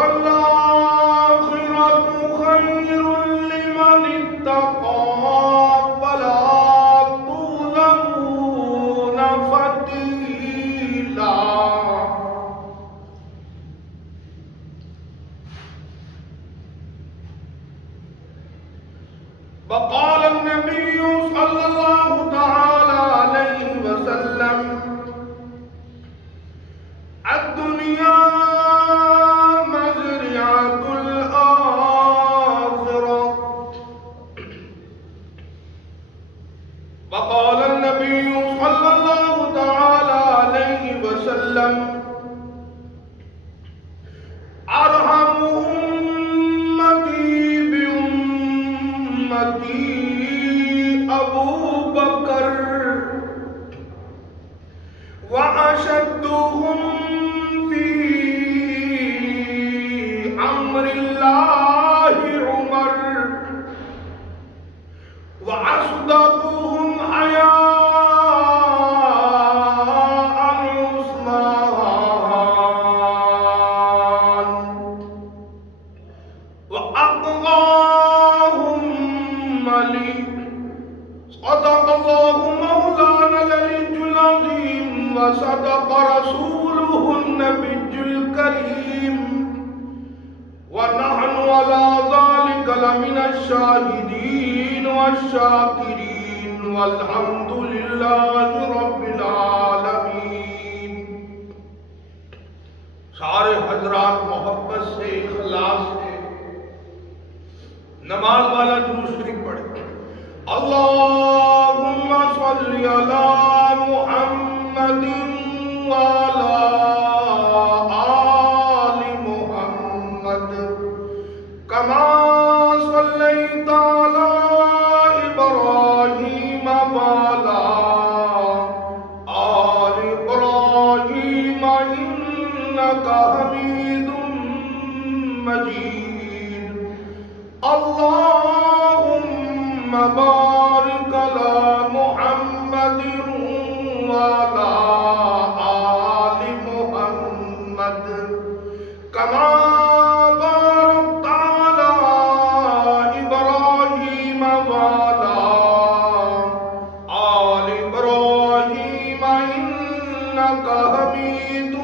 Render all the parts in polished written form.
والآخرة خير لمن اتقى ولا تظلمون فتيلا. وقال النبي صلى الله تعالى عليه وسلم الدنيا مزرعة الآخرة. وقال النبي صلى الله تعالى عليه وسلم أرحم أمتي بأمتي أبو بكر وأشدهم في أمر الله عمر وأصدقهم حياء عثمان وأقواهم علي. صدق الله مولانا العلي العظيم وصدق رسوله النبي الكريم ونحن على ذلك لمن الشاهدين والشاكرين والحمد لله رب العالمین. سارے حضرات محبت سے اخلاص سے نماز والا درود شریف پڑھیں. اللهم صل على محمد وعلى آل محمد كما صليت على إبراهيم وعلى آل إبراهيم إنك حميد مجيد. اللهم بارك على محمد وعلى آل محمد كما باركت على إبراهيم وعلى آل إبراهيم إنك حميد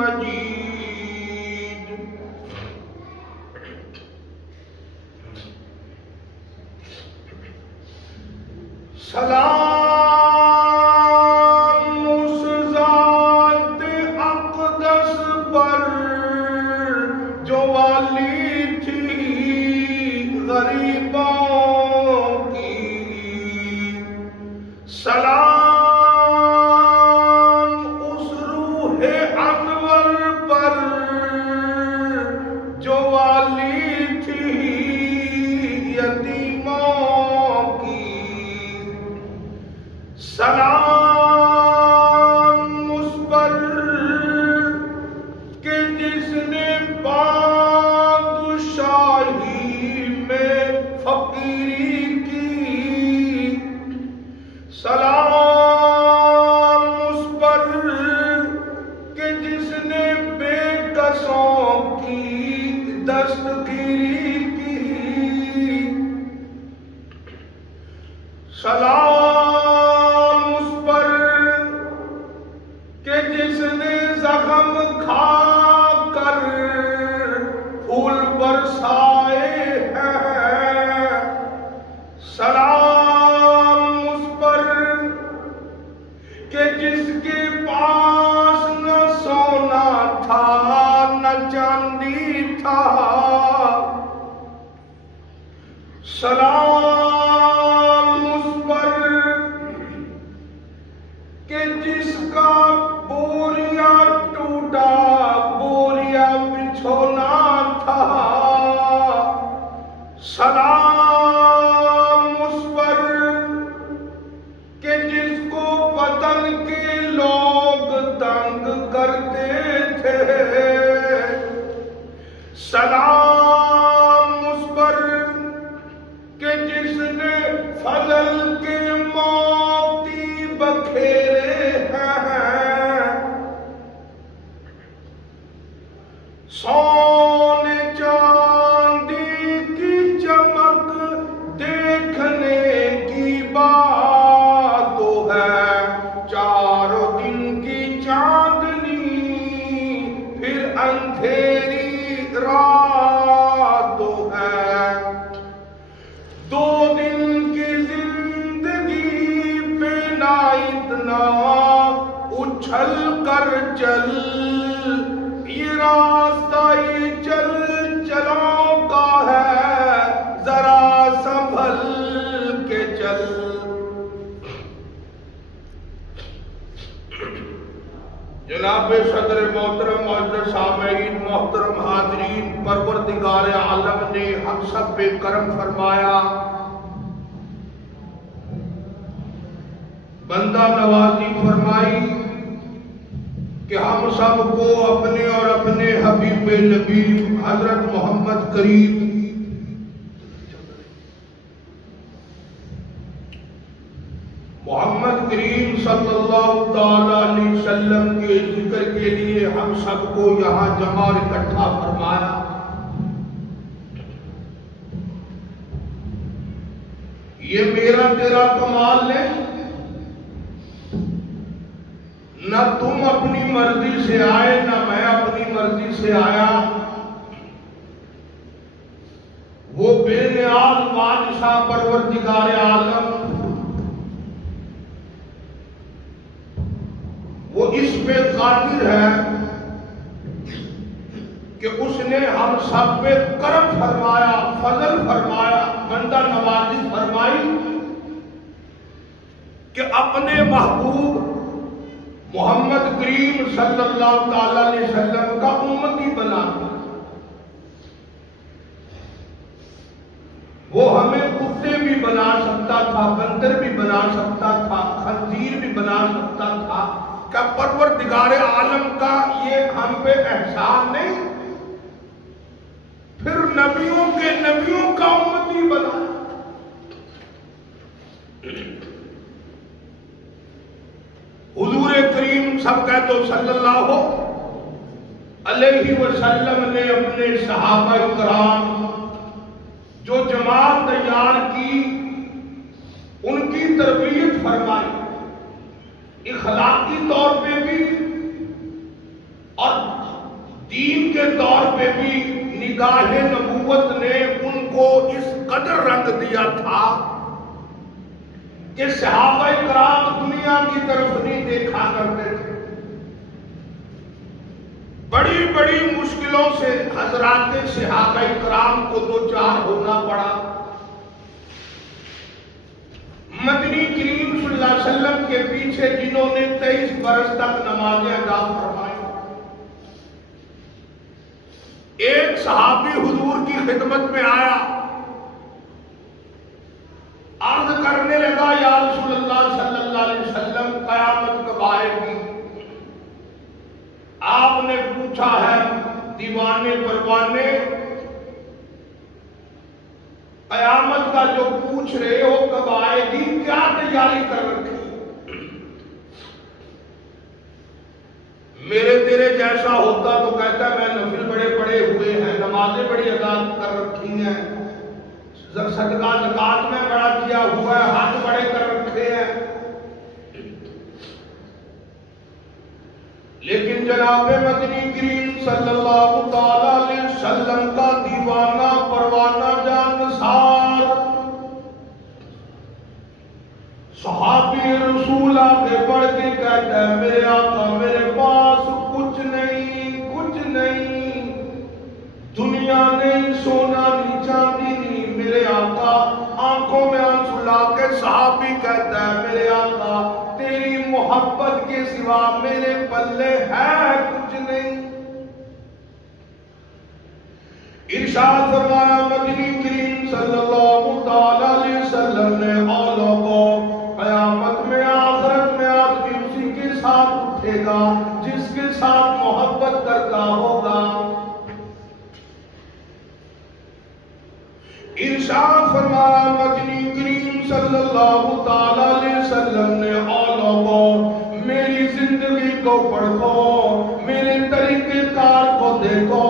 مجيد. سلام اس ذات اقدس پر جو والی تھی غریبوں کی. سلام اس روح انور پر جو والی تھی یتیموں کی. سلام اس پر کہ جس نے بادشاہی میں فقیری کی. سلام اس پر کہ جس نے بے کسوں کی دستگیری کی. سلام اس پر کہ جس نے زخم کھا کر پھول برسائے ہیں. سلام اس پر کہ جس کے پاس نہ سونا تھا نہ چاندی تھا. سلام اس پر کہ جس کا بوریا ٹوٹا بوریا بچھونا تھا. سلام اس پر کہ جس کو وطن کے لوگ تنگ کرتے تھے. سلام اس پر کہ جس نے فضل کے موتی بکھیرے ہیں. سونے چاندی کی چمک دیکھنے کی بات تو ہے، چاروں دن کی چاندنی پھر اندھیری رات تو ہے، 2 دن کی زندگی پہ نہ اتنا اچھل کر چل، یہ راستہ ہی چلوں کا ہے، ذرا سنبھل کے چل۔ جناب صدر محترم، معزز سامعین، محترم حاضرین، پروردگار عالم نے ہم سب پہ کرم فرمایا، بندہ نوازی فرمائی کہ ہم سب کو اپنے اور اپنے حبیب نبی حضرت محمد کریم صلی اللہ تعالی علیہ وسلم کے ذکر کے لیے ہم سب کو یہاں جمع اور اکٹھا فرمایا۔ یہ میرا تیرا کمال نہیں، نہ تم اپنی مرضی سے آئے نہ میں اپنی مرضی سے آیا، وہ بے نیاز بادشاہ پروردگار عالم وہ اس پہ قادر ہے کہ اس نے ہم سب پہ کرم فرمایا، فضل فرمایا، بندہ نوازی فرمائی کہ اپنے محبوب محمد کریم صلی اللہ تعالی علیہ وسلم کا امتی بنا دیا۔ وہ ہمیں کتے بھی بنا سکتا تھا، بندر بھی بنا سکتا تھا، خنزیر بھی بنا سکتا تھا، کہ پروردگار عالم کا یہ ہم پہ احسان نہیں، پھر نبیوں کے نبیوں کا امتی بنا۔ حضور کریم سب کہتے ہو صلی اللہ علیہ وسلم نے اپنے صحابہ کرام جو جماعت تیار کی ان کی تربیت فرمائی، اخلاقی طور پہ بھی اور دین کے طور پہ بھی نگاہ نبوت نے ان کو اس قدر رنگ دیا تھا کہ صحابہ کرام دنیا کی طرف نہیں دیکھا کرتے تھے۔ بڑی بڑی مشکلوں سے حضرات صحابہ کرام کو دوچار ہونا پڑا۔ مدنی کریم صلی اللہ علیہ وسلم کے پیچھے جنہوں نے 23 برس تک نمازیں ادا فرمائی، ایک صحابی حضور کی خدمت میں آیا، عرض کرنے لگا یا رسول اللہ صلی اللہ علیہ وسلم قیامت کب آئے گی؟ آپ نے پوچھا ہے دیوانے پروانے، قیامت کا جو پوچھ رہے ہو کب آئے گی، کیا تیاری کر رکھی؟ میرے تیرے جیسا ہوتا تو کہتا میں نفل بڑے پڑے ہوئے ہیں، نمازیں بڑی ادا کر رکھی ہیں، صدقہ زکات میں بڑا کیا ہوا ہے، حج بڑے کر رکھے ہیں۔ لیکن جناب مدنی کریم صلی اللہ تعالی علیہ وسلم کا دیوانہ پروانہ جانسار صحابی رسول آگے بڑھ کے کہتا ہے میرے آقا میرے پاس کچھ نہیں، کچھ نہیں، دنیا نہیں، سونا نہیں، چاندی نہیں۔ میرے آقا آنکھوں میں آنسو لا کے صحابی کہتا ہے میرے آقا تیری محبت کے سوا میرے پلے ہے کچھ نہیں۔ ارشاد فرمایا مدنی کریم صلی اللہ تعالی علیہ وسلم نے اور لوگوں قیامت میں آخرت میں آدمی اسی کے ساتھ اٹھے گا جس کے ساتھ محبت کرتا ہوگا۔ ارشاد فرمایا مدنی کریم صلی اللہ تعالی علیہ وسلم نے اور لوگوں میری زندگی کو پڑھو، میرے طریقہ کار کو دیکھو،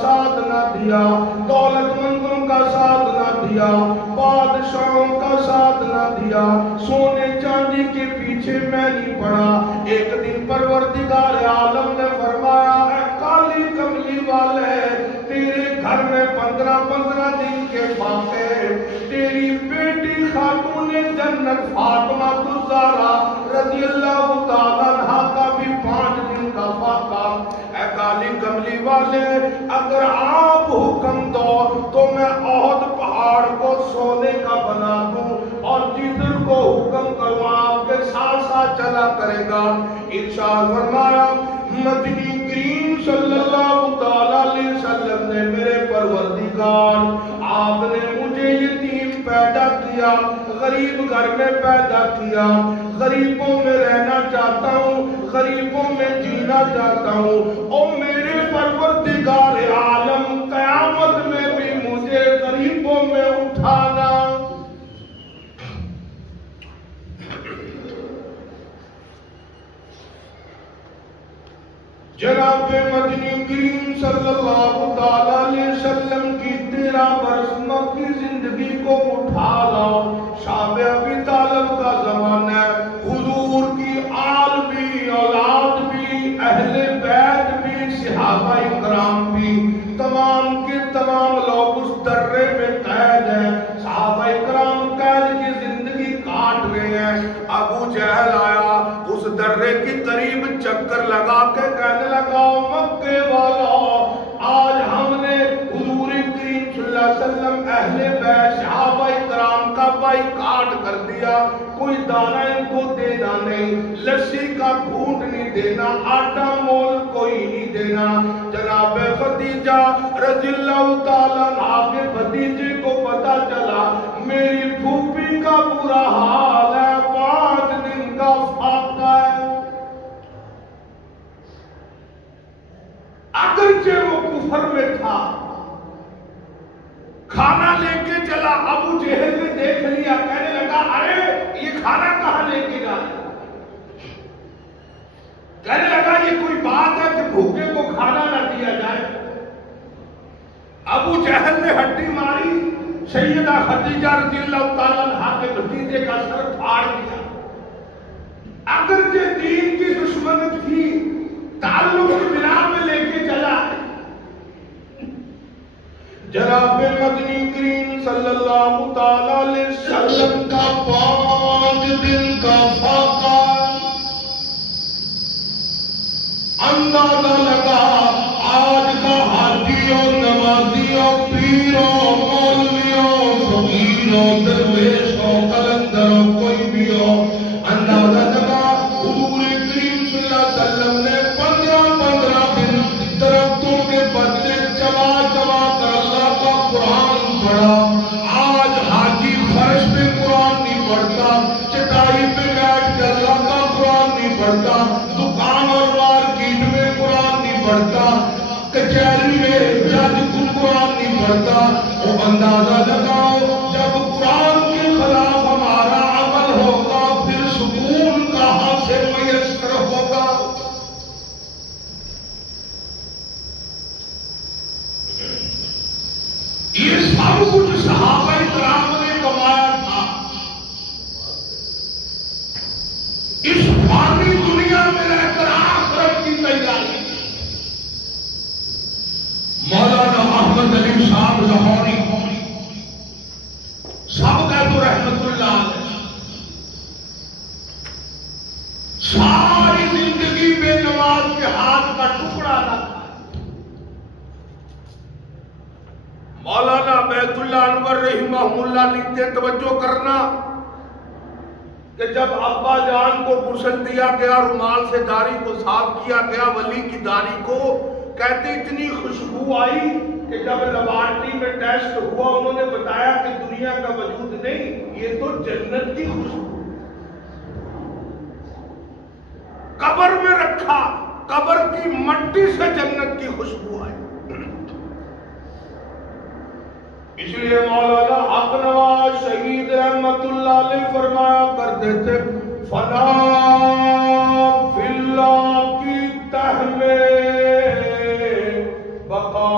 ساتھ نہ دیا، دولت مندوں کا ساتھ نہ دیا، بادشاہوں کا ساتھ نہ دیا، سونے چاندی کے پیچھے میں نہیں پڑا۔ ایک دن پروردگار عالم نے فرمایا، اے کالی کملی والے، تیرے گھر میں 15 دن کے فاقے، تیری بیٹی خاتون جنت فاطمہ الزہرا رضی اللہ تعالیٰ عنہا کا بھی 5 دن کا فاقہ۔ اے کالی کملی والے، اگر آپ حکم دو تو میں احد پہاڑ کو سونے کا بنا دوں اور جدھر کو حکم کروں آپ کے ساتھ ساتھ چلا کرے گا۔ ارشاد فرمایا، مدنی کریم صلی اللہ تعالیٰ علیہ وسلم نے، میرے پروردگار آپ نے مجھے یتیم پیدا کیا، غریب گھر میں پیدا کیا، غریبوں میں رہنا چاہتا ہوں، غریبوں میں جینا چاہتا ہوں، اور میرے پروردگار عالم قیامت میں بھی مجھے غریبوں میں اٹھانا۔ جناب مدنی کریم صلی اللہ تعالیٰ علیہ وسلم کی 13 برس کی زندگی کو اٹھا لاؤ۔ شاب ابی طالب کا زمانہ ہے، حضور کی آل بھی، اولاد بھی، اہل بیت بھی، صحابہ کرام بھی، تمام کے تمام لوگ اس درے میں قید ہیں۔ صحابہ کرام قید کی زندگی کاٹ رہے ہیں۔ ابو جہل آیا، اس درے کی قریب چکر لگا کے کہنے لگا، مکے والوں، آج ہم نے حضور کریم صلی اللہ علیہ وسلم، اہل بیت، صحابہ کرام کا بائیکاٹ کر دیا، کوئی دانہ ان کو دینا نہیں، لسی کا گھونٹ نہیں دینا، آٹا مول کوئی نہیں دینا۔ جناب خدیجہ رضی اللہ تعالیٰ عنہا کے بھتیجے کو پتا چلا میری پھوپھی کا برا حال ہے، 5 دن کا فاقہ ہے۔ اگرچہ وہ کفر میں تھا، کھانا لے کے چلا، ابو جہل نے دیکھ لیا، کہنے لگا، ارے یہ کھانا کہاں لے کے جا رہا ہے؟ کہنے لگا، یہ کوئی بات ہے کہ بھوکے کو کھانا نہ دیا جائے؟ ابو جہل نے ہڈی ماری، سیدہ خدیجہ رضی اللہ تعالیٰ عنہا کے بھتیجے کا سر پھاڑ دیا۔ اگرچہ دین کی دشمنی تھی، تعلق کی بنا میں لے کے چلا۔ جناب مدنی کریم صلی اللہ تعالیٰ علیہ وسلم کا 5 دن کا فاقہ، اندازہ لگا آج کا حاجیوں، نمازیوں، پیروں، مولویوں، فقیروں، درویشوں، قلندروں، کوئی بھی ہو، اندازہ لگا حضور کریم صلی اللہ علیہ وسلم نے 15 دن درختوں کے پتے چبا چبا کر اللہ کا قرآن پڑھا۔ آج حاجی فرش پہ قرآن نہیں پڑھتا، چٹائی پہ بیٹھ کے اللہ کا قرآن نہیں پڑھتا، دکان اور مارکیٹ میں قرآن نہیں پڑھتا، کچہری میں جج کو قرآن نہیں پڑھتا۔ وہ اندازہ لگاؤ، جب قرآن کے خلاف ہمارا عمل ہوگا پھر سکون کہاں سے میسر ہوگا؟ یہ سب کچھ صحابہ کرام نے کمایا تھا۔ اس فانی دنیا میں رہ کر آخرت کی تیاری۔ مولانا احمد علی صاحب لاہوری سب کا تو رحمت اللہ علیہ، ساری زندگی بے نماز کے ہاتھ کا ٹکڑا نہ تھا۔ مولانا بیت اللہ انور رحمہ اللہ لکھتے، توجہ کرنا، کہ جب ابا جان کو غسل دیا گیا، رومال سے داڑھی کو صاف کیا گیا، ولی کی داڑھی کو، کہتے اتنی خوشبو آئی کہ جب لیبارٹری میں ٹیسٹ ہوا انہوں نے بتایا کہ دنیا کا وجود نہیں، یہ تو جنت کی خوشبو۔ قبر میں رکھا، قبر کی مٹی سے جنت کی خوشبو آئی۔ اس لیے مولانا حق نواز شہید رحمت اللہ علیہ فرمایا کرتے تھے، فنا فی اللہ کی تہ میں بقا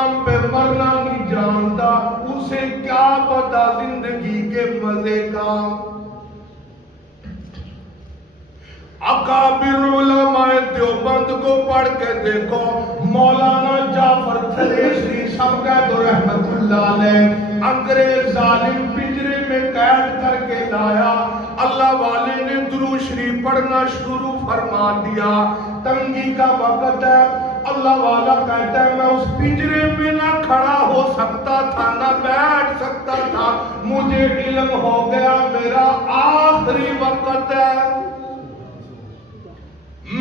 مقام پہ مرنا نہیں جانتا، اسے کیا پتا زندگی کے مزے کا۔ اکابر علماء دیوبند کو پڑھ کے دیکھو، مولانا جعفر تھریسری سمگد رحمت اللہ علیہ، انگریز ظالم پنجرے میں قید کر کے لایا، اللہ والے نے درود شریف پڑھنا شروع فرما دیا۔ تنگی کا وقت ہے، اللہ والا کہتا ہے میں اس پنجرے میں نہ کھڑا ہو سکتا تھا نہ بیٹھ سکتا تھا، مجھے علم ہو گیا میرا آخری وقت ہے۔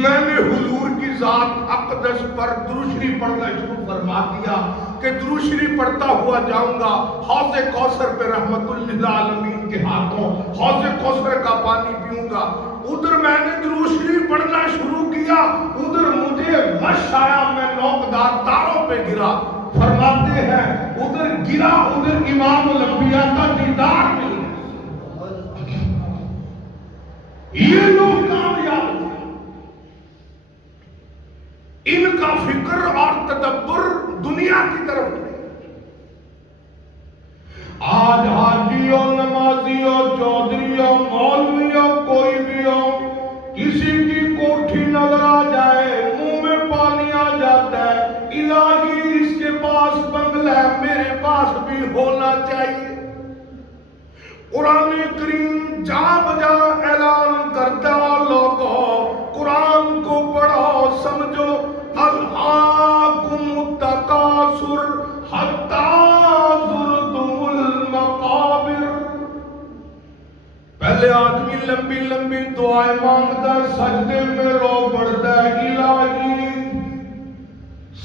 میں نے حضور کی ذات اقدس پر درود شریف پڑھنا شروع فرما دیا کہ درود شریف پڑھتا ہوا جاؤں گا، حوض کوثر پہ رحمت للعالمین کے ہاتھوں حوض کوثر کا پانی پیوں گا۔ ادھر میں نے درود شریف پڑھنا شروع کیا، ادھر مجھے وحش آیا، میں نوکدار تاروں پہ گرا۔ فرماتے ہیں ادھر گرا، ادھر امام الانبیاء کا دیدار مل گیا۔ یہ لوگ کامیاب تھے، ان کا فکر اور تدبر دنیا کی طرف نہیں۔ آج حاجیوں، نمازیوں، چودھریوں، مولویوں، کوئی بھی ہو، کسی کی کوٹھی نظر آ جائے منہ میں پانی آ جاتا ہے، الہی اس کے پاس بنگلہ ہے، میرے پاس بھی ہونا چاہیے۔ قرآن کریم جا بجا اعلان کرتا، لوگوں قرآن کو پڑھو سمجھو، الہاکم التکاثر حتی زرتم المقابر۔ پہلے آدمی لمبی لمبی دعائیں مانگتا ہے، سجدے میں رو پڑتا ہے، الہی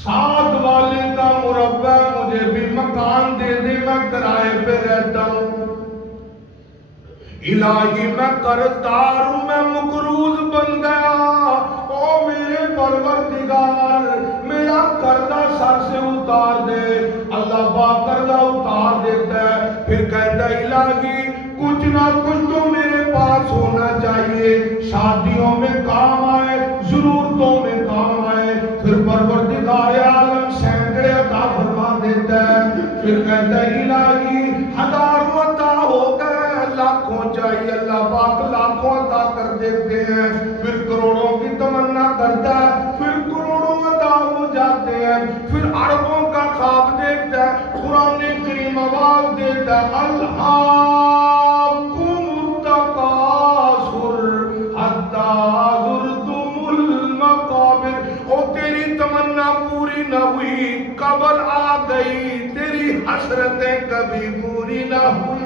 ساتھ والے کا مربع مجھے بھی مکان دے دے، میں کرائے پہ رہتا ہوں۔ الہی میں قرضدار ہوں، میں مقروض بن گیا، او میرے پروردگار میرا قرضہ سر سے اتار دے۔ اللہ پاک قرضہ اتار دیتا ہے، پھر کہتا ہے الہی کچھ نہ کچھ تو میرے پاس ہونا چاہیے، شادیوں میں کام آئے، ضرورتوں میں کام آئے، پھر پروردگار عالم سینکڑے عطا فرما دیتا ہے، پھر کہتا ہے الہی ہزاروں عطا ہو گئے، لاکھوں چاہیے، اللہ پاک لاکھوں عطا کر دیتے ہیں، پھر کروڑوں کی تمنا کرتا ہے، پھر کروڑوں عطا ہو جاتے ہیں، پھر اربوں کا خواب دیکھتا ہے، قرآن کریم آواز دیتا ہے الہاکم التکاثر حتی زرتم المقابر۔ او تیری تمنا پوری نہ ہوئی، قبر آ گئی، تیری حسرتیں کبھی پوری نہ ہوئی۔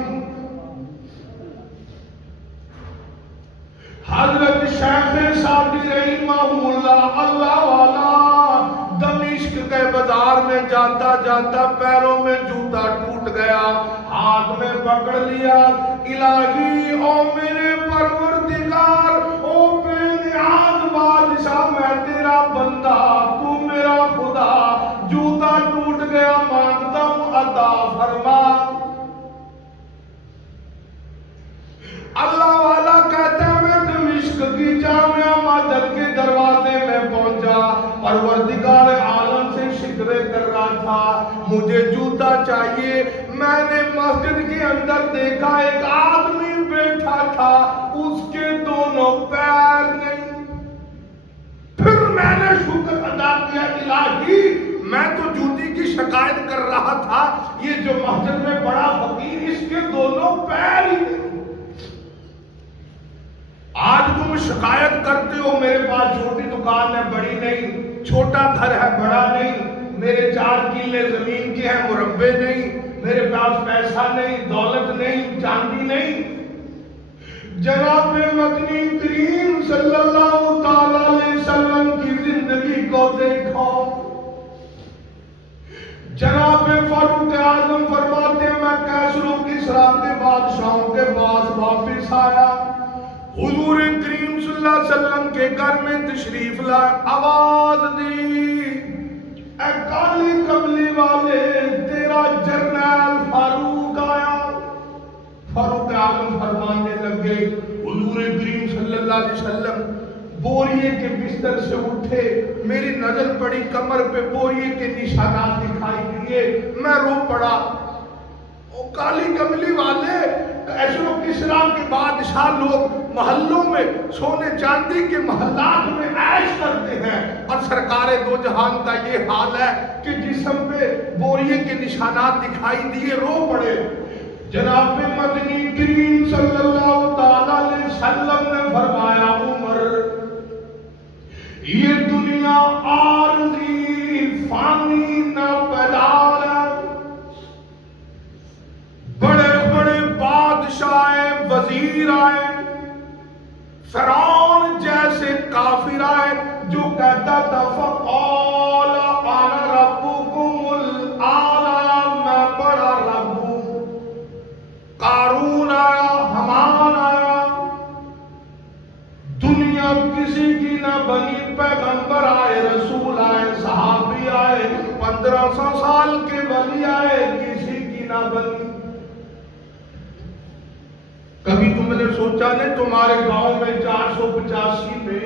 حضرت شیخ سعدی رحمہ اللہ، اللہ والا دمشق کے بازار میں جاتا جاتا پیروں میں جوتا ٹوٹ گیا، ہاتھ میں پکڑ لیا، الہی او میرے پروردگار، او بے نیاز بادشاہ، میں تیرا بندہ، تو میرا خدا، جوتا ٹوٹ گیا، مانگتا ہوں عطا فرما۔ اللہ والا کہتا ہے میں دمشق کی جامعہ مسجد کے دروازے میں پہنچا، پروردگار عالم سے شکوے کر رہا تھا، مجھے جوتا چاہیے۔ میں نے مسجد کے اندر دیکھا ایک آدمی بیٹھا تھا، اس کے دونوں پیر نہیں۔ پھر میں نے شکر ادا کیا، الہی میں تو جوتی کی شکایت کر رہا تھا، یہ جو مسجد میں بڑا فقیر، اس کے دونوں پیر ہی نہیں۔ آج تم شکایت کرتے ہو میرے پاس چھوٹی دکان ہے بڑی نہیں، چھوٹا گھر ہے بڑا نہیں، میرے 4 کلے زمین کے ہیں مربع نہیں، میرے پاس پیسہ نہیں، دولت نہیں، چاندی نہیں۔ جناب مدنی کریم صلی اللہ تعالی علیہ وسلم کی زندگی کو دیکھو، جناب فاروق اعظم فرماتے ہیں میں کیسر و کسریٰ کے بادشاہوں کے پاس واپس آیا، حضور کریم صلی اللہ علیہ وسلم کے گھر میں تشریف لائے، آواز دی اے کالی کملی والے تیرا جرنیل فاروق آیا۔ فاروق اعظم فرمانے لگے، حضور کریم صلی اللہ علیہ وسلم بوریے کے بستر سے اٹھے، میری نظر پڑی کمر پہ بوریے کے نشانات دکھائی دیے، رو پڑا. کالی کملی والے ایسر و کسریٰ کے بادشاہ لوگ محلوں میں سونے چاندی کے محلات میں عیش کرتے ہیں، اور سرکار دو جہان کا یہ حال ہے کہ جسم پہ بوریے کے نشانات دکھائی دیے، رو پڑے. جناب مدنی کریم صلی اللہ تعالی علیہ وسلم نے فرمایا عمر یہ دنیا عارضی فانی نہ پیدار ہے. بڑے بڑے بادشاہ وزیر آئے، فرعون جیسے کافر آئے جو کہتا تھا فقال انا ربکم الاعلی، میں بڑا رب ہوں. قارون آیا، حمان آیا، دنیا کسی کی نہ بنی. پیغمبر آئے، رسول آئے، صحابی آئے، 1500 سال کے ولی آئے، کسی کی نہ بنی. کبھی تم نے سوچا نہیں تمہارے گاؤں میں 485 میں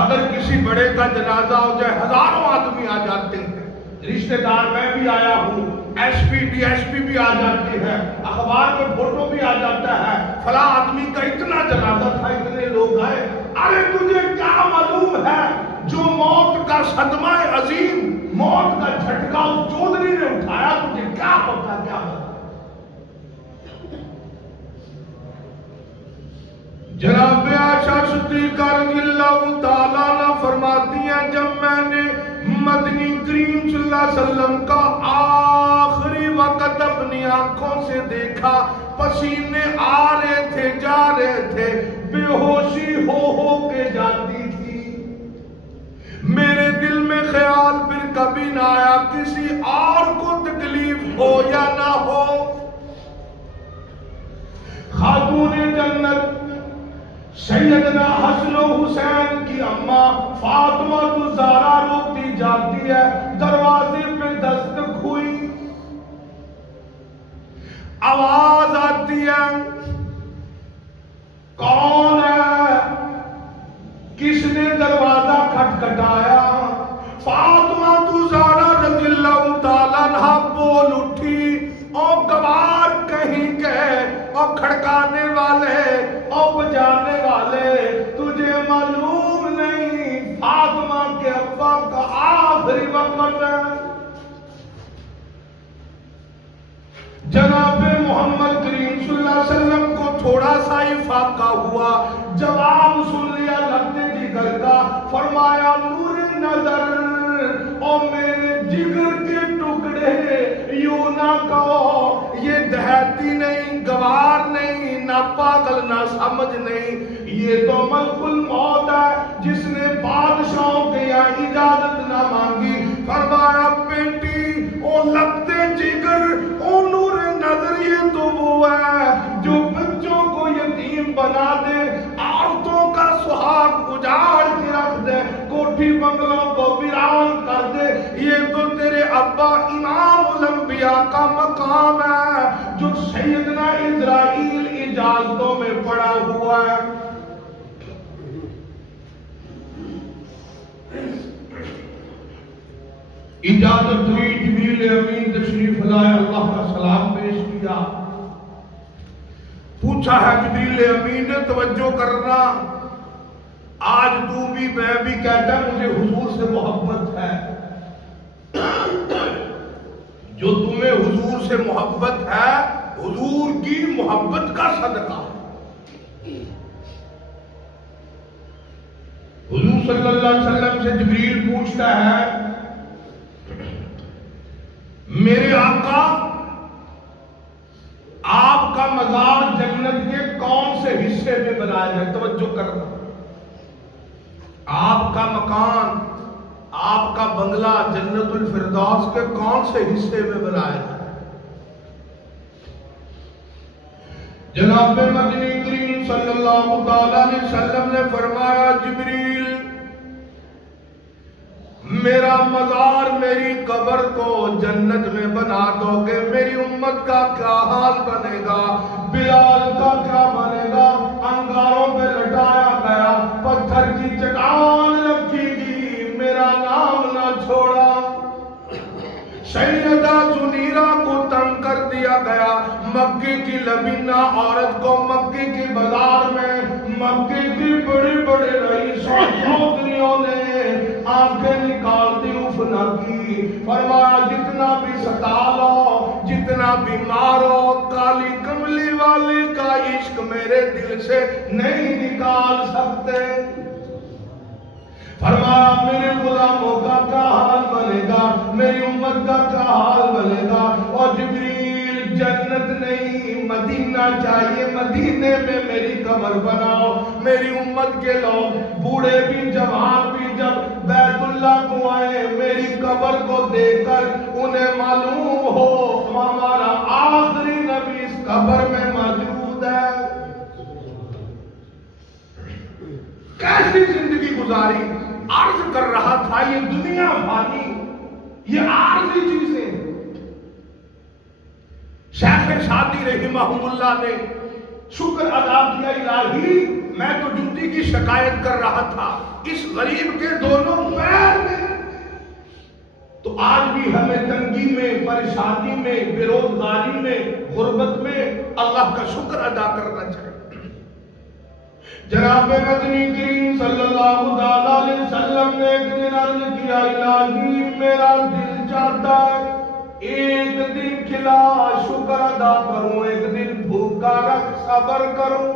اگر کسی بڑے کا جنازہ ہو جائے ہزاروں آدمی آ جاتے ہیں، رشتہ دار میں بھی آیا ہوں، S P D S P بھی آ جاتے ہیں، اخبار میں فوٹو بھی آ جاتا ہے، فلاں آدمی کا اتنا جنازہ تھا، اتنے لوگ آئے. ارے تجھے کیا معلوم ہے جو موت کا صدمہ عظیم، موت کا جھٹکا اس چودھری نے اٹھایا، تجھے کیا پتا کیا ہوتا. جناب عائشہ صدیقہ رضی اللہ تعالیٰ عنہ فرماتی ہیں جب میں نے مدنی کریم صلی اللہ علیہ وسلم کا آخری وقت اپنی آنکھوں سے دیکھا، پسینے آ رہے تھے جا رہے تھے، بے ہوشی ہو کے جاتی تھی. میرے دل میں خیال پھر کبھی نہ آیا کسی اور کو تکلیف ہو یا نہ ہو. خاتون جنت سیدنا حسن و حسین کی اماں فاطمہ الزہرا روتی جاتی ہے، دروازے پہ دستک ہوئی، آواز آتی ہے کون ہے، کس نے دروازہ کھٹکھٹایا. فاطمہ الزہرا رضی اللہ تعالیٰ عنہا بول اٹھی، او گوار کہیں گے، او کھڑکانے والے، او بجانے والے، تجھے معلوم نہیں فاطمہ کے ابا کا آخری وقت ہے. جناب محمد کریم صلی اللہ علیہ وسلم کو تھوڑا سا ہی فاقہ ہوا، جواب سن لیا لگتے جگر کا. فرمایا نور نظر، او میرے جگر کے ٹکڑے یوں نہ کہو، یہ دہیتی نہیں، گوار نہیں، نہ پاگل نہ سمجھ نہیں، یہ تو ملک الموت ہے جس نے بادشاہوں کے یہاں اجازت نہ مانگی. فرمایا بیٹی او لگتے جگر، او نور نظر، یہ تو وہ ہے جو بچوں کو یتیم بنا دے، عورتوں کا سہاگ اجاڑ کے رکھ دے، کوٹھی بنگلوں کو ویران کر دے. یہ تو تیرے ابا امام الانبیاء کا مقام ہے جو سیدنا اسرائیل اجازتوں میں پڑا ہوا ہے. اجازت ہوئی، جبریل امین تشریف لائے، اللہ کا سلام پیش کیا، پوچھا ہے جبریل امین نے توجہ کرنا، آج تو بھی میں بھی کہتا ہے مجھے حضور سے محبت ہے. جو تمہیں حضور سے محبت ہے حضور کی محبت کا صدقہ ہے. حضور صلی اللہ علیہ وسلم سے جبریل پوچھتا ہے میرے آقا آپ کا مزار جنت کے کون سے حصے میں بنایا جائے؟ توجہ کرنا، آپ کا مکان، آپ کا بنگلہ جنت الفردوس کے کون سے حصے میں بنایا جائے؟ جناب مدنی کریم صلی اللہ تعالی علیہ وسلم نے فرمایا جبریل میرا مزار میری قبر کو جنت میں بنا دو گے، میری امت کا کیا حال بنے گا، بلال کا کیا بنے گا؟ انگاروں پہ لٹایا گیا، پتھر کی چٹان رکھی گی، میرا نام نہ چھوڑا. سیدہ زنیرہ کو تنگ کر دیا گیا. مکے کی لبینہ عورت کو مکے کے بازار میں مکے کے بڑے بڑے رئیسوں چودھریوں نے آنکھیں نکالتی اف نہ کی. فرمایا جتنا بھی ستا لو, جتنا بھی مارو, کالی کملی والے کا عشق میرے دل سے نہیں نکال سکتے. فرمایا میرے غلاموں کا کیا حال بنے گا, میری امت کا کیا حال بنے گا. اور جبریل جنت نہیں مدینہ چاہیے, مدینے میں میری قبر بناؤ. میری امت کے لوگ بوڑھے بھی جوان بھی جب بیت اللہ کو آئے میری قبر کو دیکھ کر انہیں معلوم ہو ہمارا آخری نبی اس قبر میں موجود ہے. کیسی زندگی گزاری. عرض کر رہا تھا یہ دنیا فانی, یہ عارضی چیزیں. شیخ سعدی رحمہ اللہ نے شکر ادا کیا, الہی میں تو جوتی کی شکایت کر رہا تھا اس غریب کے دونوں پیر میں, تو آج بھی ہمیں تنگی میں, پریشانی میں, بے روزگاری میں, غربت میں اللہ کا شکر ادا کرنا چاہیے. جناب مدنی کریم صلی اللہ علیہ وسلم نے ایک دن عرض کیا, الہی میرا دل چاہتا ہے ایک دن کھلا شکر ادا کروں, ایک دن بھوکا رکھ صبر کروں.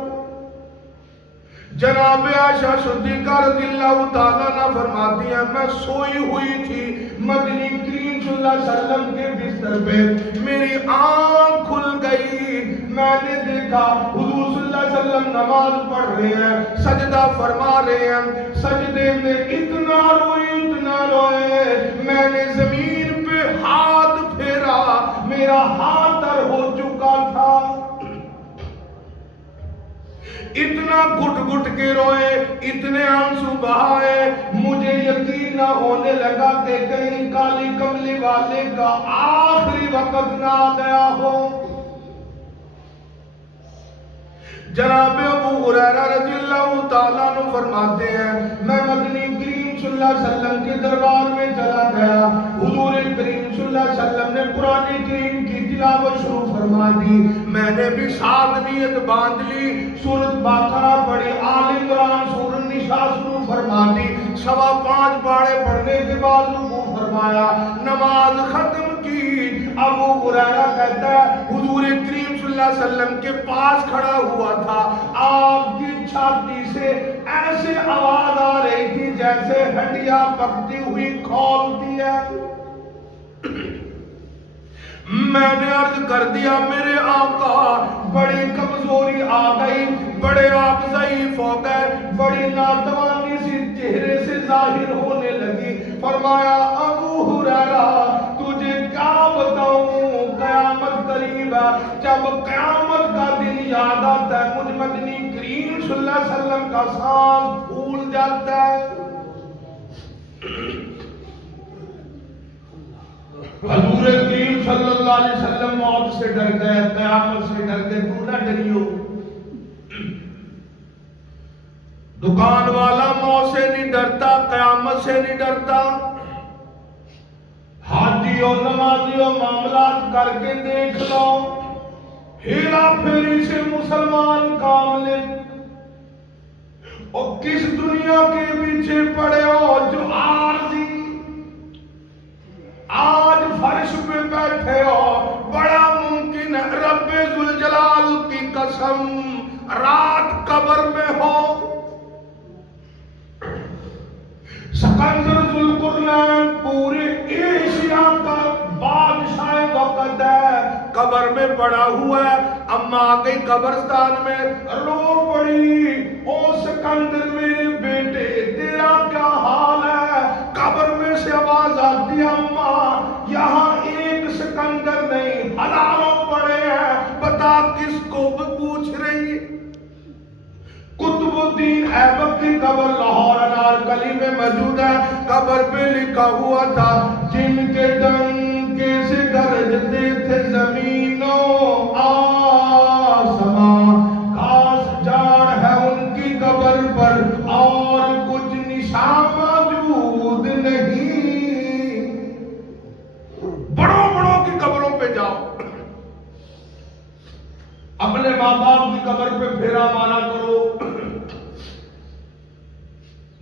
جناب عائشہ صدیقہ رضی اللہ تعالیٰ عنہ فرماتی ہیں میں سوئی ہوئی تھی مدنی کریم صلی اللہ علیہ وسلم کے بستر پہ, میری آنکھ کھل گئی, میں نے دیکھا حضور صلی اللہ علیہ وسلم نماز پڑھ رہے ہیں, سجدہ فرما رہے ہیں. سجدے میں اتنا روئے, میں نے زمین پہ ہاتھ پھیرا, میرا ہاتھ تر ہو چکا تھا. اتنا گھٹ گھٹ کے روئے, اتنے آنسو بہائے, مجھے یقین نہ ہونے لگا کہ کہیں کالی کملی والے کا آخری وقت نہ آ گیا ہو. جناب ابو ہریرہ رضی اللہ تعالیٰ عنہ فرماتے ہیں میں مدنی کریم صلی اللہ علیہ وسلم کے دربار میں چلا گیا. حضور کریم صلی اللہ علیہ وسلم نے قرآن کریم کی تلاوت شروع فرما دی, میں نے بھی ساتھ نیت باندھ لی. سورۃ بقرہ پڑھی, آل عمران, سورۃ نساء شروع فرما دی. 5.25 پارے پڑھنے کے بعد رکوع فرمایا, نماز ختم کی. ابو ہریرہ کہتا ہے حضور کریم صلی اللہ علیہ وسلم کے پاس کھڑا ہوا تھا, آپ کی چھاتی سے ایسے آواز آ رہی تھی جیسے ہڈیاں پکتی ہوئی کھولتی ہے. میں نے عرض کر دیا میرے آقا بڑی کمزوری آ گئی, بڑے آپ ضعیف ہو گئے, بڑی ناتوانی سی چہرے سے ظاہر ہونے لگی. فرمایا ابو ہریرہ تجھے کیا بتاؤں, قیامت قریب ہے. جب قیامت کا دن یاد آتا ہے مجھ مدنی کریم صلی اللہ علیہ وسلم کا سانس پھول جاتا ہے. حضور کریم صلی اللہ علیہ وسلم موت سے ڈر گئے, قیامت سے ڈر گئے. تو نہ ڈریو, دکان والا موت سے نہیں ڈرتا, قیامت سے نہیں ڈرتا. حاجیوں نمازیوں معاملات کر کے دیکھ لو, ہیرا پھیری سے مسلمان کام لے, اور کس دنیا کے پیچھے پڑے ہو جو عارضی آج فرش پہ بیٹھے ہو. بڑا ممکن ہے رب ذوالجلال کی قسم رات قبر میں ہو. سکندر ذوالقرنین پورے ایشیا کا بادشاہ وقت ہے, قبر میں پڑا ہوا ہے. اما آ گئی قبرستان میں, رو پڑی, او سکندر میرے بیٹے تیرا کیا حال ہے. قبر میں سے آواز آتی ہے اما یہاں ایک سکندر نہیں ہزاروں پڑے ہیں, بتا کس کو پوچھ رہی. قطب الدین ایبک کی قبر لاہور انارکلی میں موجود ہے. قبر پہ لکھا ہوا تھا جن کے ڈنکے سے گرجتے تھے زمین و آسمان, خاص جاڑ ہے ان کی قبر پر اور کچھ نشان موجود نہیں. بڑوں پہ جاؤ، اپنے ماں باپ کی قبر پہ پھیرا مارا کرو،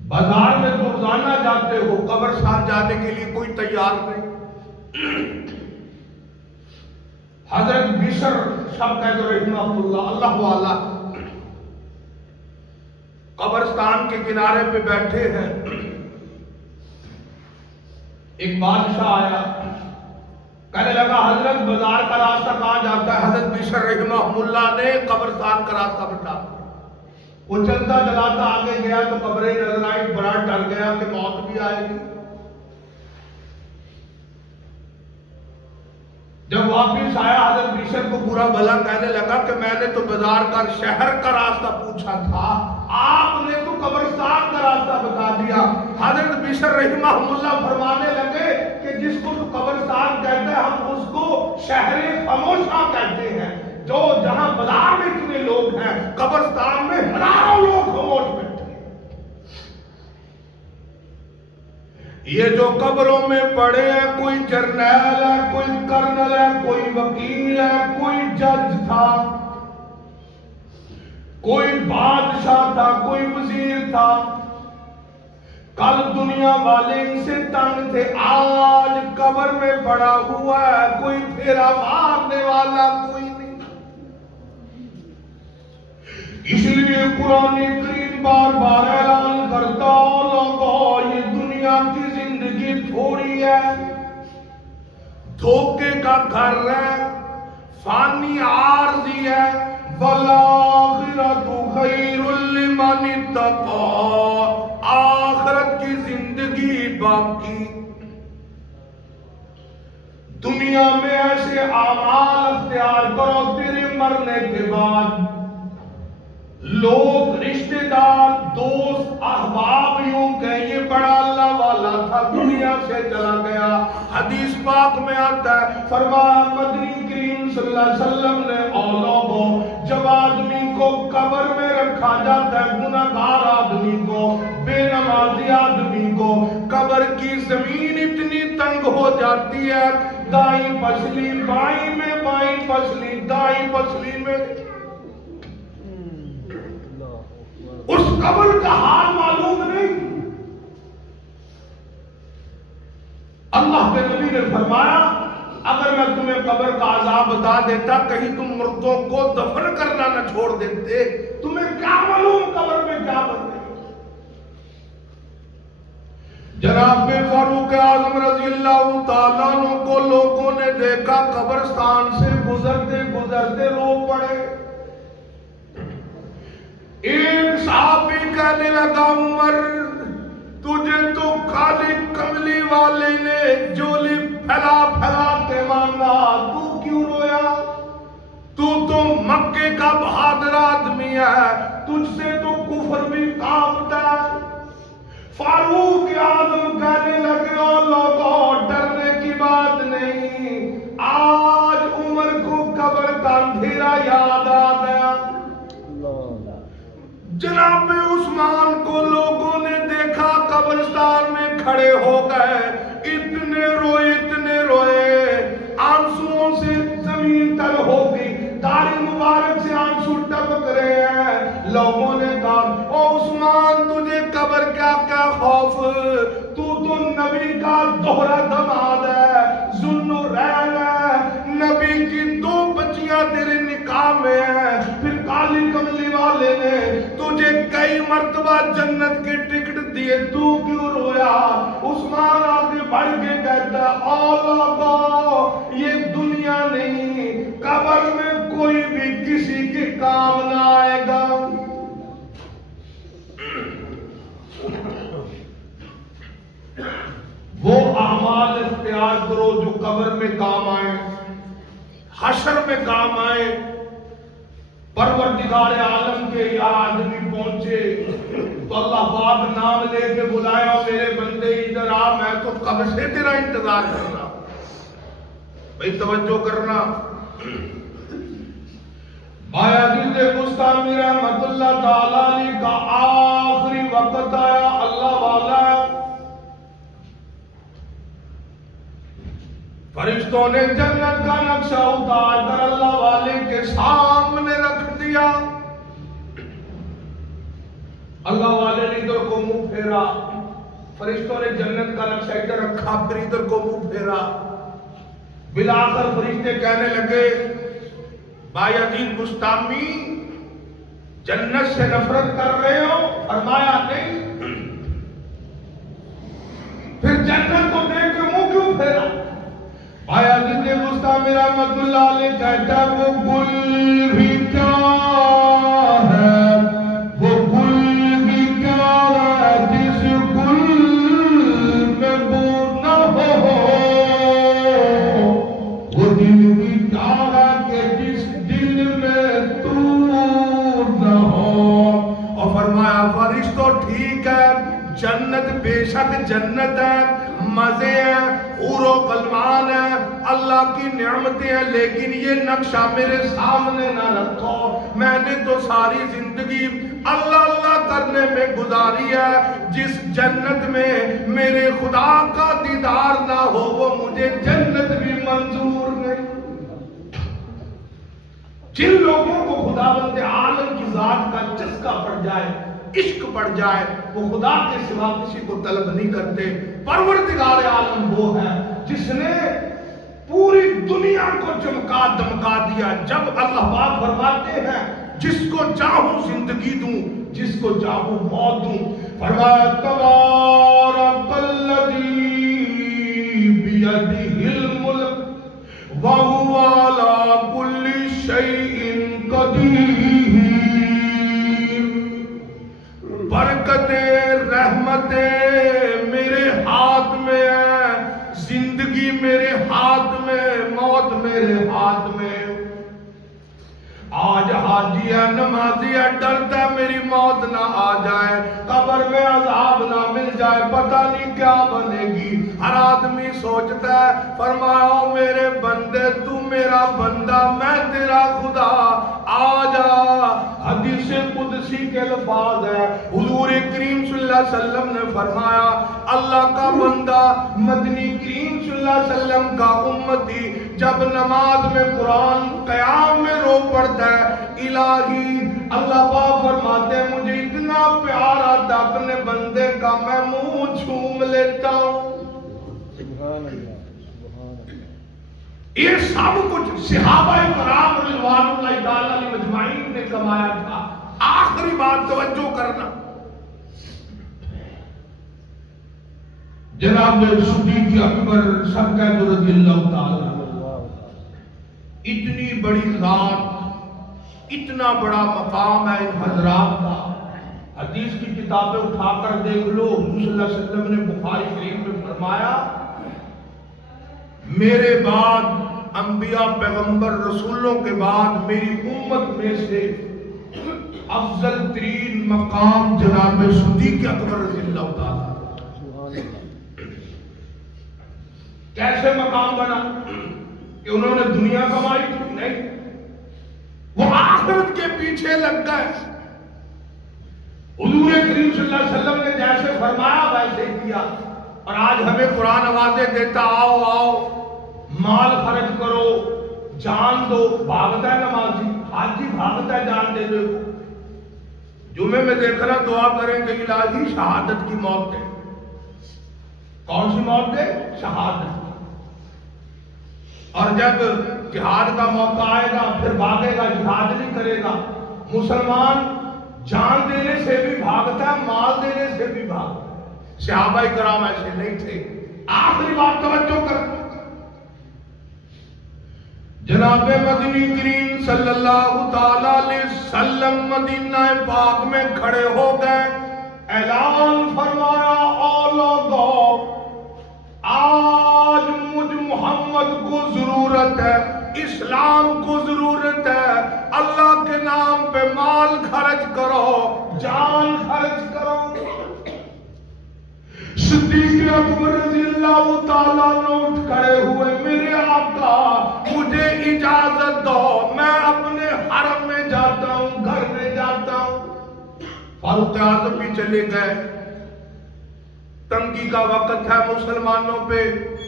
بازار میں تو روزانہ جاتے ہو، قبرستان جانے کے لیے کوئی تیار نہیں۔ حضرت بشر سب کہتے رحمہ اللہ، اللہ والا قبرستان کے کنارے پہ بیٹھے ہیں، ایک بادشاہ آیا، کہنے لگا حضرت بازار کا راستہ کہاں جاتا ہے؟ حضرت بشر رحمہ اللہ نے قبرستان کا راستہ بتا، وہ چلتا چلاتا آگے گیا تو قبریں نظر آئی، بڑا ڈر گیا کہ موت بھی آئے گی۔ جب واپس آیا حضرت بشر کو برا بھلا کہنے لگا کہ میں نے تو بازار کا شہر کا راستہ پوچھا تھا، آپ نے تو قبرستان کا راستہ بتا دیا۔ حضرت بشر رحمہ اللہ فرمانے لگے کہ جس کو تو قبرستان کہتے ہیں ہم اس کو شہر خاموشاں کہتے ہیں، جو جہاں بازار میں اتنے لوگ ہیں، قبرستان میں ہزاروں لوگ خاموش بیٹھے۔ یہ جو قبروں میں پڑے ہیں، کوئی جرنیل ہے، کوئی کرنل ہے، کوئی وکیل ہے، کوئی جج تھا، کوئی بادشاہ تھا، کوئی وزیر تھا، کل دنیا والے ان سے تنگ تھے، آج قبر میں پڑا ہوا ہے، کوئی پھیرا مارنے والا کوئی نہیں۔ اس لیے قرآن کریم بار بار اعلان کرتا، لوگوں یہ دنیا کی زندگی تھوڑی ہے، دھوکے کا گھر ہے، فانی عارضی ہے، وَالْآخِرَةُ خَيْرٌ لِّمَنِ اتَّقَىٰ، آخرت کی زندگی باقی۔ دنیا میں ایسے اعمال اختیار کرو تیرے مرنے کے بعد لوگ، رشتہ دار، دوست، احباب یوں کہ یہ بڑا اللہ والا تھا، دنیا سے چلا گیا۔ حدیث پاک میں آتا ہے، فرمایا مدنی کریم صلی اللہ علیہ وسلم نے، او لوگوں جب آدمی کو قبر میں رکھا جاتا ہے، گناہگار آدمی کو، بے نمازی آدمی کو، قبر کی زمین اتنی تنگ ہو جاتی ہے، دائیں پسلی بائیں میں، بائیں پسلی دائیں پسلی میں، اس قبر کا حال معلوم نہیں۔ اللہ کے نبی نے فرمایا اگر میں تمہیں قبر کا عذاب بتا دیتا، کہیں تم مردوں کو دفن کرنا نہ چھوڑ دیتے، تمہیں کیا معلوم قبر میں کیا بنتے۔ جناب فاروق اعظم رضی اللہ تعالیٰ عنہ کو لوگوں نے دیکھا قبرستان سے گزرتے گزرتے رو پڑے۔ ایک صحابی کہنے لگا، عمر تجھے تو کالی کملی والے نے جولی پھیلا پھیلا کے مانگا، تو کیوں رویا؟ تو مکے کا بہادر آدمی ہے، تجھ سے تو کفر بھی کانپتا ہے۔ فاروق اعظم کہنے لگے، او لوگوں ڈرنے کی بات نہیں، آج عمر کو قبر کا اندھیرا یاد آ گیا۔ جناب عثمان کو لوگوں نے دیکھا قبرستان میں کھڑے ہو گئے، اتنے روئے، آنسوؤں سے زمین تر ہو گئی، داڑھی مبارک سے آنسو ٹپک رہے ہیں۔ لوگوں نے کہا، او عثمان تجھے قبر کیا خوف، تو نبی کا دوہرا دماد ہے، ذوالنورین ہے، نبی کی 2 بچیاں تیرے نکاح میں ہیں، پھر کالی کملی والے نے تجھے کئی مرتبہ جنت کے ٹکٹ دیے، تو کیوں رویا؟ عثمان آگے بڑھ کے کہتا ہے، او لوگو یہ دنیا نہیں، قبر میں کوئی بھی کسی کے کام نہ آئے گا۔ وہ اعمال اختیار کرو جو قبر میں کام آئے، حشر میں کام آئے۔ پروردگار عالم کے یا آدمی پہنچے تو اللہ پاک نام لے کے بلایا، میرے بندے ادھر آ، میں تو کب سے تیرا انتظار کر رہا۔ بھئی توجہ کرنا، بایعزیز بستامی رحمت اللہ تعالیٰ علیہ کا آخری وقت آیا، اللہ والا فرشتوں نے جنت کا نقشہ اتار کر اللہ والے کے سامنے رکھ دیا. اللہ والے نے ادھر کو منہ پھیرا, فرشتوں نے جنت کا نقشہ ادھر رکھا, پھر ادھر کو منہ پھیرا. بلاخر فرشتے کہنے لگے بھائی عزیز بستامی جنت سے نفرت کر رہے ہو؟ فرمایا نہیں. پھر جنت کو دیکھ کے منہ کیوں پھیرا؟ بھائی عزیز بستامی رحمت اللہ علیہ کہتا ہے وہ گل بھی کیا ہے, وہ گل بھی کیا ہے جس گل میں بو نہ ہو, وہ دل بھی کیا ہے کہ جس دل میں تو نہ ہو. اور فرمایا فرشتوں ٹھیک ہے, جنت بے شک جنت ہے, مزے ہیں, حور و غلمان ہیں, اللہ کی نعمتیں ہیں, لیکن یہ نقشہ میرے سامنے نہ رکھو. میں نے تو ساری زندگی اللہ اللہ کرنے میں گزاری ہے. جس جنت میں میرے خدا کا دیدار نہ ہو وہ مجھے جنت بھی منظور نہیں. جن لوگوں کو خداوند عالم کی ذات کا چسکا پڑ جائے, عشق پڑ جائے, وہ خدا کے سوا کسی کو طلب نہیں کرتے. پروردگار عالم وہ ہے جس نے پوری دنیا کو چمکا دمکا دیا. جب اللہ پاک فرماتے ہیں جس کو چاہوں زندگی دوں, جس کو چاہوں موت دوں. فرمایا تبارک الذی بیدہ الملک وہو علی کل شیء قدیر. برکتیں رحمتیں میرے ہاتھ میں ہیں, زندگی میرے ہاتھ میں, موت میرے ہاتھ میں. آج حاجی ہے, نمازی ہے, ڈرتا ہے میری موت نہ آ جائے, قبر میں عذاب نہ مل جائے, پتہ نہیں کیا بنے گی. ہر آدمی سوچتا ہے. فرمایا میرے بندے تو میرا بندہ, میں تیرا خدا, آ جا. حدیث قدسی کے الفاظ ہے, حضور کریم صلی اللہ علیہ وسلم نے فرمایا اللہ کا بندہ مدنی کریم صلی اللہ علیہ وسلم کا امتی جب نماز میں قرآن قیام میں رو پڑتا ہے, الہی اللہ پاک فرماتے ہیں مجھے اتنا پیار آتا اپنے بندے کا میں منہ چھوم لیتا ہوں. یہ سب کچھ صحابہ کرام رضوان اللہ تعالی علیہ مجمعین نے کمایا تھا. آخری بات توجہ کرنا, جناب صدیق اکبر سرکار رضی اللہ تعالی اتنی بڑی ذات, اتنا بڑا مقام ہے ان حضرات کا. حدیث کی کتابیں اٹھا کر دیکھ لو, حضور صلی اللہ علیہ وسلم نے بخاری شریف میں فرمایا میرے بعد انبیاء پیغمبر رسولوں کے بعد میری امت میں سے افضل ترین مقام جناب صدیق اکبر رضی اللہ تعالی. کیسے مقام بنا کہ انہوں نے دنیا کمائی تھی؟ نہیں, وہ آخرت کے پیچھے لگ گئے. حضور کریم صلی اللہ علیہ وسلم نے جیسے فرمایا ویسے کیا. اور آج ہمیں قرآن آوازیں دیتا آؤ آؤ, مال خرچ کرو, جان دو. بھاگتا ہے نمازی, حاجی بھاگتا ہے جان دے دو. جمعے میں دیکھنا دعا کریں کہ الہی شہادت کی موت دے. کون سی موت دے؟ شہادت. اور جب جہاد کا موقع آئے گا پھر بھاگے گا, جہاد نہیں کرے گا. مسلمان جان دینے سے بھی بھاگتا ہے, مال دینے سے بھی بھاگتا ہے. صحابہ کرام ایسے نہیں تھے. آخری بات توجہ کر, جناب مدنی کریم صلی اللہ تعالی علیہ وسلم مدینہ پاک میں کھڑے ہو گئے, اعلان فرمایا او لوگو آج مجھ محمد کو ضرورت ہے, اسلام کو ضرورت ہے, اللہ کے نام پہ مال خرچ کرو, جان خرچ کرو. صدیق اکبر رضی اللہ تعالیٰ نے اٹھ کھڑے ہوئے, میرے آقا مجھے اجازت دو, میں اپنے حرم میں جاتا ہوں, گھر میں جاتا ہوں. فاروق اعظم بھی چلے گئے. تنگی کا وقت ہے مسلمانوں پہ,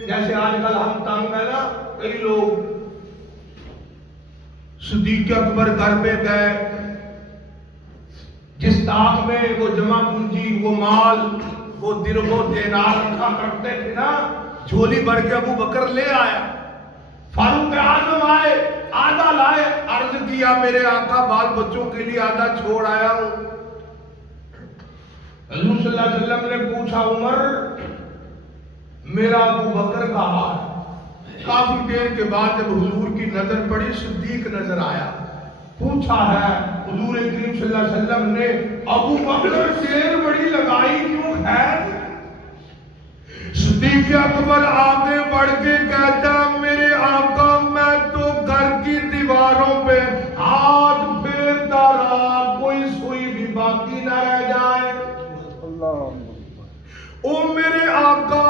جیسے آج کل ہم تنگ ہے نا، کئی لوگ صدیق اکبر گھر پہ گئے، جس طاق میں وہ جمع پونجی، وہ مال، وہ درہم و دینار رکھا کرتے تھے نا، جھولی بھر کے ابو بکر لے آیا۔ فاروق اعظم آئے، آدھا لائے، عرض کیا میرے آقا بال بچوں کے لیے آدھا چھوڑ آیا ہوں۔ حضور صلی اللہ علیہ وسلم نے پوچھا عمر میرا ابو بکر کا حال؟ کافی دیر کے بعد جب حضور کی نظر پڑی صدیق نظر آیا، پوچھا ہے حضور کریم صلی اللہ علیہ وسلم نے ابو بکر شیر بڑی لگائی کیوں ہے؟ صدیق اکبر آگے بڑھ کے کہتا میرے آقا میں تو گھر کی دیواروں پہ ہاتھ پھیرتا رہا، کوئی سوئی بھی باقی نہ رہ جائے۔ او میرے آقا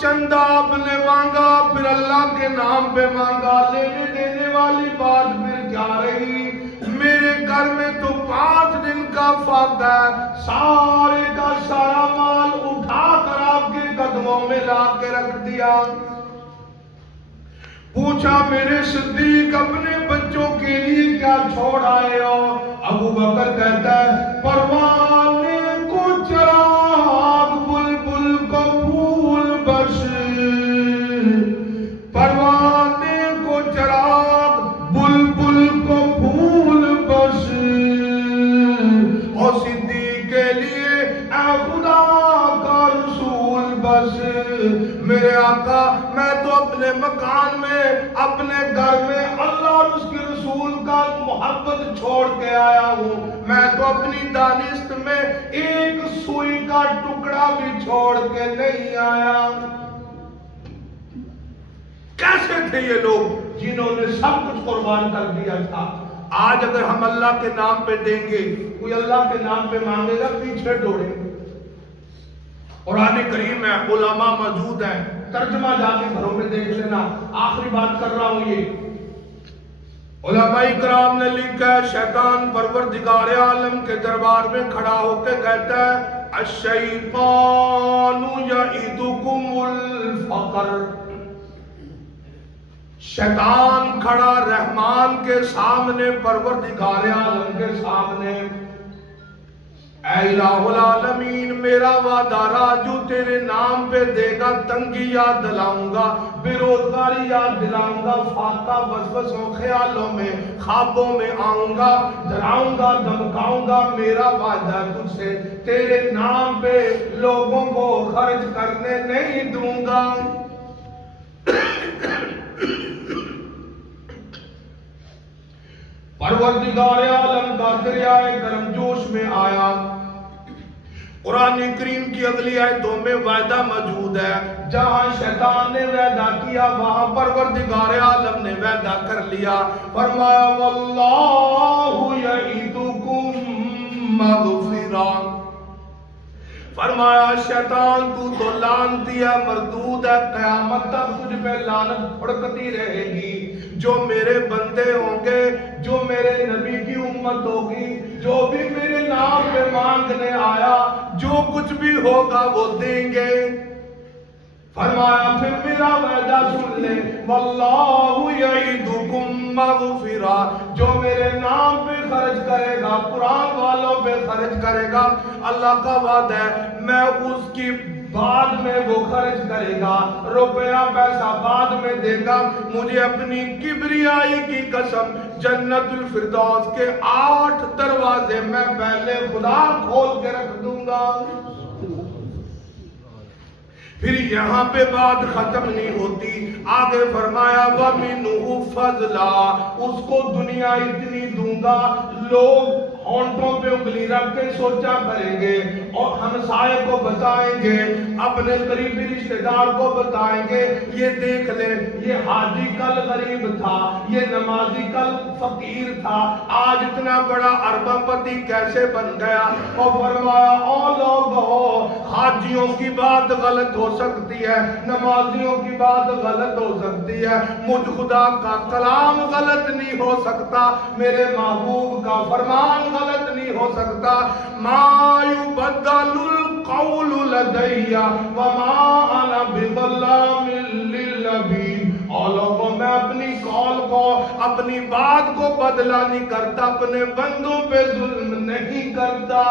چندہ آپ نے مانگا، پھر اللہ کے نام پہ مانگا، لینے دینے والی بات پھر کیا رہی؟ میرے گھر میں تو 5 دن کا فقر ہے، سارے کا سارا مال اٹھا کر آپ کے قدموں میں لا کے رکھ دیا۔ پوچھا میرے صدیق اپنے بچوں کے لیے کیا چھوڑ آئے ہو؟ ابو بکر کہتا ہے پروانے کو چراغ، بلبل کو پھول بس، پروانے کو چراغ، بلبل کو پھول بس، اور صدیق کے لیے اے خدا کا رسول بس۔ میرے آقا میں تو اپنے مکان میں، اپنے گھر میں اللہ اور اس کے رسول کا محبت چھوڑ کے آیا ہوں، میں تو اپنی دانست میں ایک سوئی کا ٹکڑا بھی چھوڑ کے نہیں آیا۔ کیسے تھے یہ لوگ جنہوں نے سب کچھ قربان کر دیا تھا؟ آج اگر ہم اللہ کے نام پہ دیں گے، کوئی اللہ کے نام پہ مانگے گا پیچھے دوڑیں گے۔ قرآن کریم ہے، علماء موجود ہیں، ترجمہ جا کے گھروں میں دیکھ لینا۔ آخری بات کر رہا ہوں، یہ علماء کرام نے لکھا ہے شیطان پروردگار عالم کے دربار میں کھڑا ہو کے کہتا ہے الشیطان یعدکم الفقر۔ شیطان کھڑا رحمان کے سامنے، پروردگار عالم کے سامنے، اے الہ العالمین میرا وعدہ رہا جو تیرے نام پہ دے گا، تنگی یاد دلاؤں گا، بے روزگاری یاد دلاؤں گا، فاقہ وسوسوں خیالوں میں خوابوں میں آؤں گا، ڈراؤں گا دھمکاؤں گا، میرا وعدہ تجھ سے تیرے نام پہ لوگوں کو خرچ کرنے نہیں دوں گا۔ پروردگار عالم کا دریائے گرم جوش میں آیا۔ قرآن کریم کی اگلی آیتوں میں وعدہ موجود ہے، جہاں شیطان نے وعدہ کیا وہاں پروردگار عالم نے وعدہ کر لیا۔ فرمایا واللہ یعدکم مغفرہ، فرمایا شیطان تو لعنتی ہے، مردود ہے، قیامت تک تجھ پہ لعنت پھڑکتی رہے گی۔ جو میرے بندے ہوں گے، جو میرے نبی کی امت ہوگی، جو بھی میرے نام پہ مانگنے آیا، جو کچھ بھی ہوگا وہ دیں گے۔ فرمایا پھر میرا وعدہ سن لے، واللہ یعدکم مغفرہ، جو میرے نام پہ خرچ کرے گا، قرآن والوں پہ خرچ کرے گا، اللہ کا وعدہ ہے میں اس کی بعد میں وہ خرچ کرے گا، روپیہ پیسہ بعد میں دے گا، مجھے اپنی کبریائی کی قسم جنت الفردوس کے 8 دروازے میں پہلے خدا کھول کے رکھ دوں گا۔ پھر یہاں پہ بات ختم نہیں ہوتی، آگے فرمایا وَمِنْهُ فَضْلًا، اس کو دنیا اتنی دوں گا لوگ ہونٹوں پہ انگلی رکھ کے سوچا کریں گے، اور ہمسائے کو بتائیں گے، اپنے قریبی رشتہ دار کو بتائیں گے، یہ دیکھ لے یہ حاجی کل غریب تھا، یہ نمازی کل فقیر تھا، آج اتنا بڑا اربہ پتی کیسے بن گیا۔ اور فرمایا او لوگو، حاجیوں کی بات غلط ہو سکتی ہے، نمازیوں کی بات غلط ہو سکتی ہے، مجھ خدا کا کلام غلط نہیں ہو سکتا، میرے محبوب کا فرمان غلط نہیں ہو سکتا۔ ما یبدل القول لدی وما انا بظلام لبیب۔ اور لوگوں میں اپنی قول کو، اپنی بات کو بدلا نہیں کرتا، اپنے بندوں پہ ظلم نہیں کرتا۔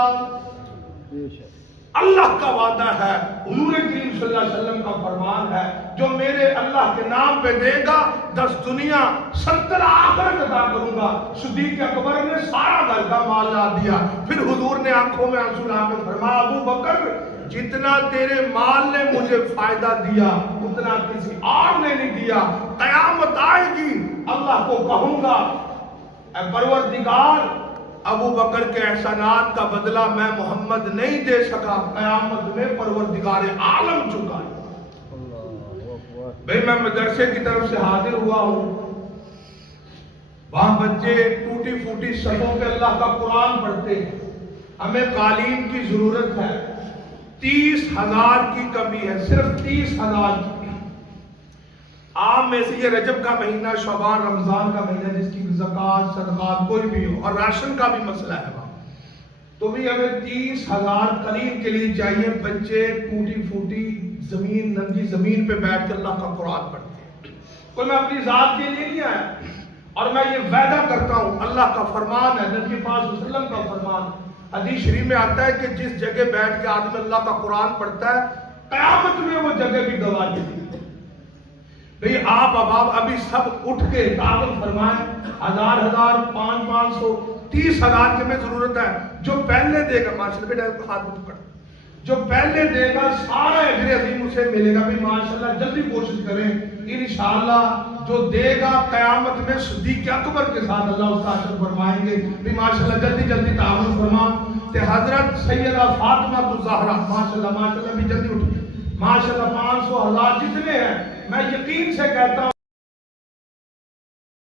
اللہ کا وعدہ ہے، حضور کریم صلی اللہ علیہ وسلم کا فرمان ہے، جو میرے اللہ کے نام پہ دے گا 10 دنیا 70 آخرت عطا کروں گا۔ صدیق اکبر نے سارا گھر کا مال لا دیا، پھر حضور نے آنکھوں میں آنسو لا کے فرمایا ابو بکر جتنا تیرے مال نے مجھے فائدہ دیا اتنا کسی اور نے نہیں دیا۔ قیامت آئے گی اللہ کو کہوں گا اے پروردگار ابو بکر کے احسانات کا بدلہ میں محمد نہیں دے سکا، قیامت میں پروردگار عالم چکا ہے۔ بھئی میں مدرسے کی طرف سے حاضر ہوا ہوں، وہاں بچے ٹوٹی پھوٹی صفوں پہ اللہ کا قرآن پڑھتے ہیں، ہمیں قالین کی ضرورت ہے، 30,000 کی کمی ہے، صرف 30,000 کی۔ عام میں سے یہ رجب کا مہینہ، شعبان، رمضان کا مہینہ جس کی زکوٰۃ صدقات کوئی بھی ہو، اور راشن کا بھی مسئلہ ہے وہاں، تو بھی ہمیں 30,000 قلیم کے لیے چاہیے۔ بچے ٹوٹی پھوٹی زمین، ننگی زمین پہ بیٹھ کے اللہ کا قرآن پڑھتے ہیں۔ کوئی میں اپنی ذات کے لیے نہیں آیا، اور میں یہ وعدہ کرتا ہوں اللہ کا فرمان ہے، نبی پاک صلی اللہ علیہ وسلم کا فرمان، حدیث شریف میں آتا ہے کہ جس جگہ بیٹھ کے آدمی اللہ کا قرآن پڑھتا ہے قیامت میں وہ جگہ بھی گواہ دیتی ہے۔ بھئی آپ اب ابھی سب اٹھ کے تعاون فرمائیں، 1000 500 30,000 کے میں ضرورت ہے، جو پہلے دے گا ماشاءاللہ بیٹا ہاتھ اٹھ کر، جو پہلے دے گا سارا اجر عظیم اسے ملے گا۔ بھی ماشاءاللہ جلدی کوشش کریں، انشاءاللہ جو دے گا قیامت میں صدیق اکبر کے ساتھ اللہ اس کا اجر فرمائیں گے۔ بھی ماشاءاللہ جلدی جلدی تعاون فرما کہ حضرت سیدہ فاطمہ الزہرا ماشاءاللہ بھی جلدی اٹھیں، ماشاءاللہ 500 1000 جتنے ہیں میں یقین سے کہتا ہوں